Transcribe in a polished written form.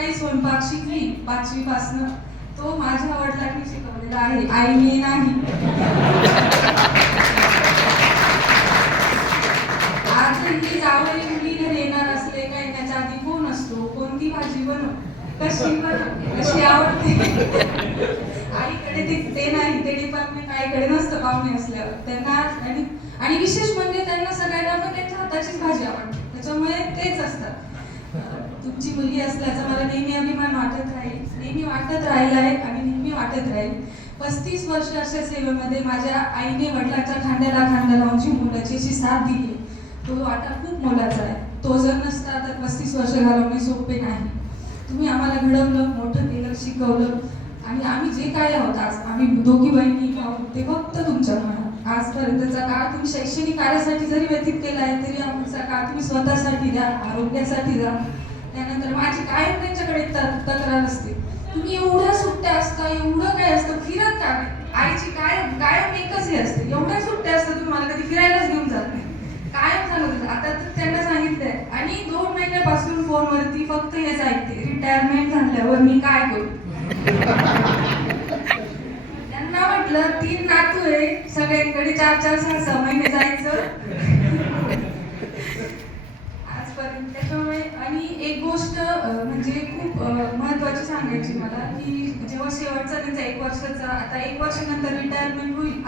काही स्वयंपाक शिकली 5वी पासनं तो माझ्या वडिलांनी शिकवलेला आहे, आईने नाही. आजही जावई मुली घरी येणार असले काय त्याच्या आधी कोण असतो, कोणती भाजी बनव, कशी बनव, कशी आवडते. आईकडे ते नाही, ते डिपार्टमेंट आईकडे नसतं पाहुणे असल्यावर त्यांना. आणि विशेष म्हणजे त्यांना सगळ्यांना पण त्यांच्या हाताचीच भाजी आवडते, त्याच्यामुळे तेच असतात. तुमची मुलगी असल्याचा मला नेहमी अभिमान वाटत राहील, नेहमी वाटत राहिला आहे आणि नेहमी वाटत राहील. 35 वर्ष अशा सेवेमध्ये माझ्या आईने वडिलांच्या खांद्याला खांदा लावून जी मुलाची अशी साथ दिली, तो वाटा खूप मोलाचा आहे. तो जर नसता तर 35 वर्ष घालवणे सोपे नाही. तुम्ही आम्हाला घडवलं, मोठं केलं, शिकवलं आणि आम्ही जे काय आहोत आज, आम्ही दोघी बहिणी भाऊ, ते फक्त तुमच्यामुळे. आजपर्यंतचा काळ तुम्ही शैक्षणिक कार्यासाठी जरी व्यतीत केला आहे तरी आमचा काळ तुम्ही स्वतःसाठी द्या, आरोग्यासाठी द्या. त्यानंतर माझी कायम त्यांच्याकडे तक्रार असते, तुम्ही एवढ्या सुट्ट्या असता, एवढं काय असतं, फिरत का नाही? आईची कायम एकच हे असते, एवढ्या सुट्ट्या असतात तुम्ही मला कधी फिरायलाच घेऊन जात नाही. कायम झालं. आता तर त्यांना सांगितलंय आणि 2 महिन्यापासून फोनवरती फक्त हेच ऐकते, रिटायरमेंट झाल्यावर मी काय करू. त्यांना म्हटलं 3 नातू आहे, सगळ्यांकडे 4-4, 6-6 महिने जायचं आजपर्यंत. त्याच्यामुळे आणि एक गोष्ट म्हणजे खूप महत्वाची सांगायची मला, की जेव्हा शेवटचा त्यांचा 1 वर्षाचा, आता 1 वर्षानंतर रिटायरमेंट होईल.